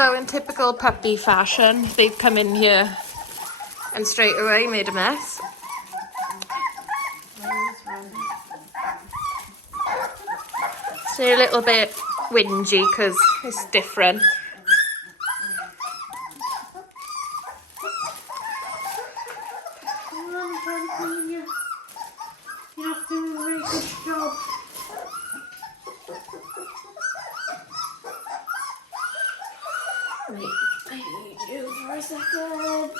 So in typical puppy fashion, they've come in here and straight away made a mess. So they're a little bit whingy because it's different. You have to do a really good job. Wait, I need you for a second.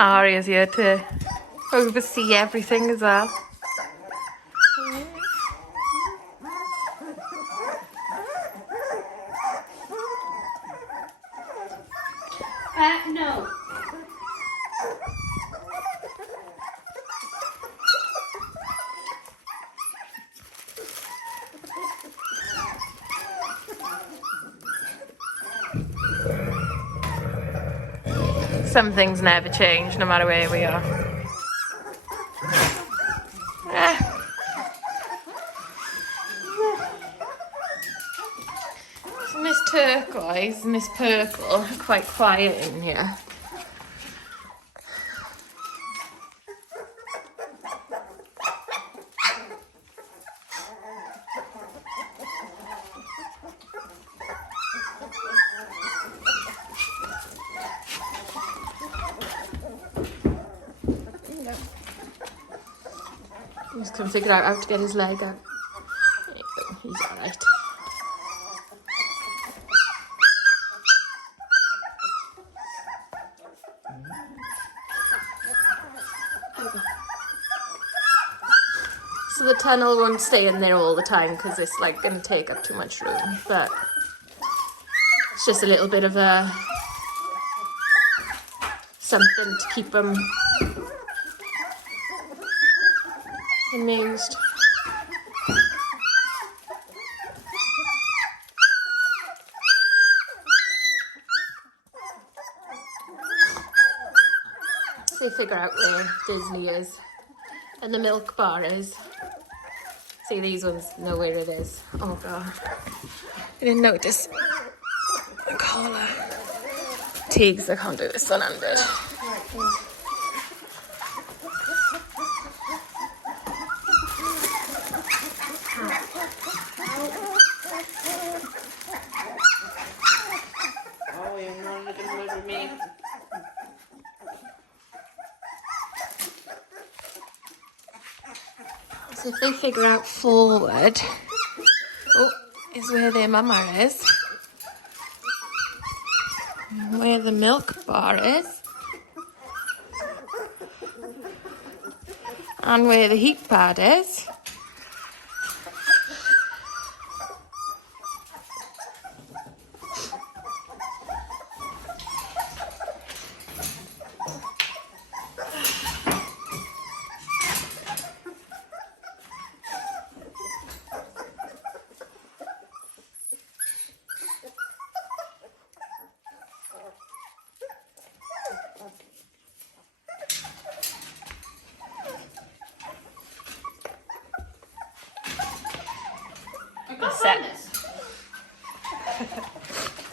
Aria's here to oversee everything as well. No. Some things never change, no matter where we are. So Miss Turquoise, Miss Purple are quite quiet in here. I'm just gonna figure out how to get his leg out. There you go, he's alright. So the tunnel won't stay in there all the time because it's like going to take up too much room, but it's just a little bit of a something to keep them amused. So they figure out where Disney is and the milk bar is. See, these ones know where it is. Oh god, I didn't notice the collar. Teagues, I can't do this one under. Oh, you're not looking over me. So if they figure out forward, is where their mama is. Where the milk bar is. And where the heat pad is.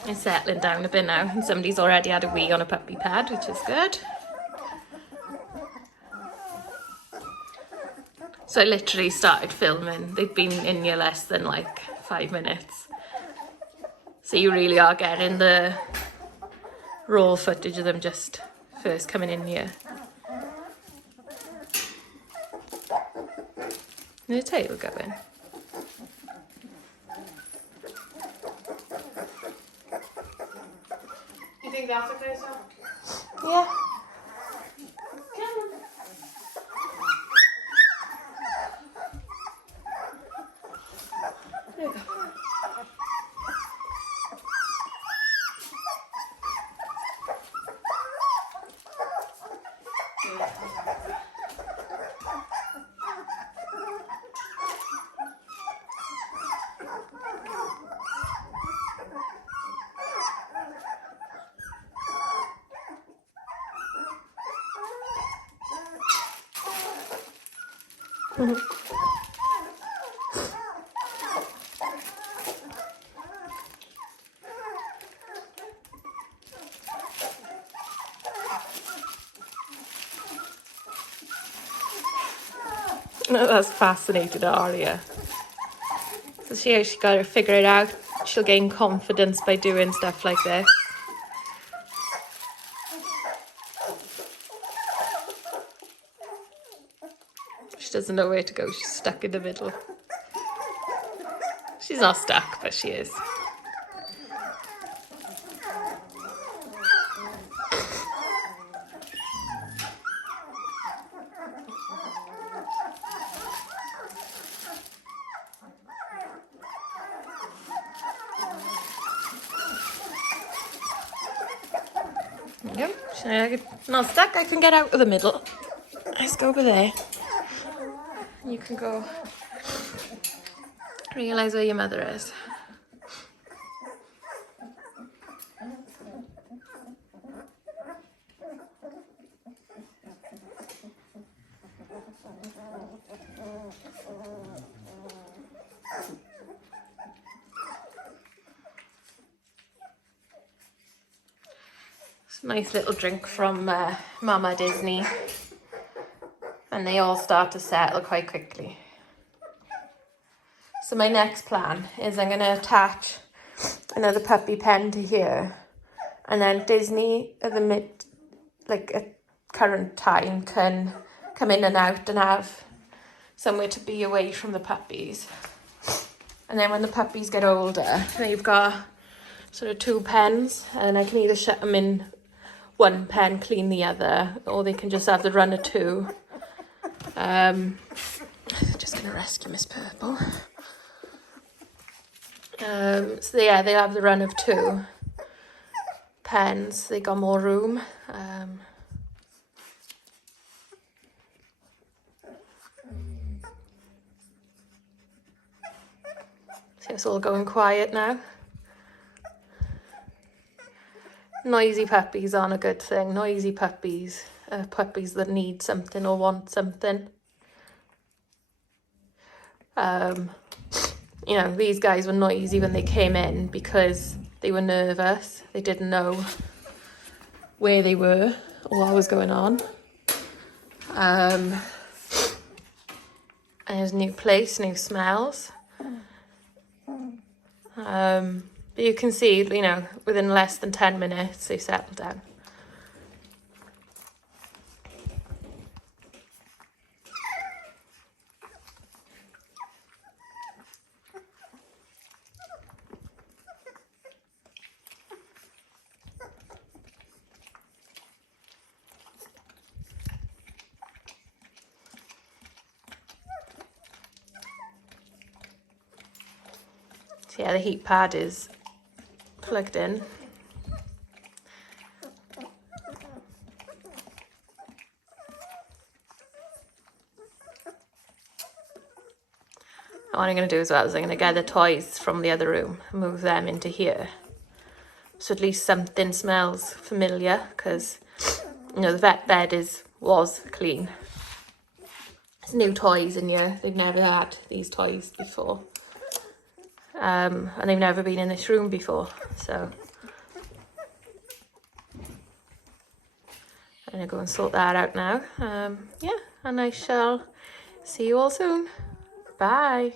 It's settling down a bit now, and somebody's already had a wee on a puppy pad, which is good. So I literally started filming. They've been in here less than like 5 minutes. So you really are getting the raw footage of them just first coming in here. The tail going. You think that's okay, sir? Yeah. There you go. That's fascinated Aria. So she got to figure it out. She'll gain confidence by doing stuff like this. She doesn't know where to go. She's stuck in the middle. She's not stuck, but she is. There you go. She's not stuck. I can get out of the middle. Let's go over there. You can go realise where your mother is. It's a nice little drink from Mama Disney. And they all start to settle quite quickly. So my next plan is I'm going to attach another puppy pen to here. And then Disney at current time can come in and out and have somewhere to be away from the puppies. And then when the puppies get older, they've got sort of 2 pens, and I can either shut them in one pen, clean the other, or they can just have the run of 2. Just gonna rescue Miss Purple. So yeah, they have the run of 2 pens. They got more room. So it's all going quiet now. Noisy puppies aren't a good thing. Noisy puppies are puppies that need something or want something. You know, these guys were noisy when they came in because they were nervous. They didn't know where they were or what was going on. And there's a new place, new smells. But you can see, you know, within less than 10 minutes, they settled down. So yeah, the heat pad is plugged in. What I'm going to do as well is I'm going to get the toys from the other room and move them into here. So at least something smells familiar, because, you know, the vet bed was clean. There's new toys in here. They've never had these toys before. And they've never been in this room before. So I'm going to go and sort that out now. Yeah, and I shall see you all soon. Bye.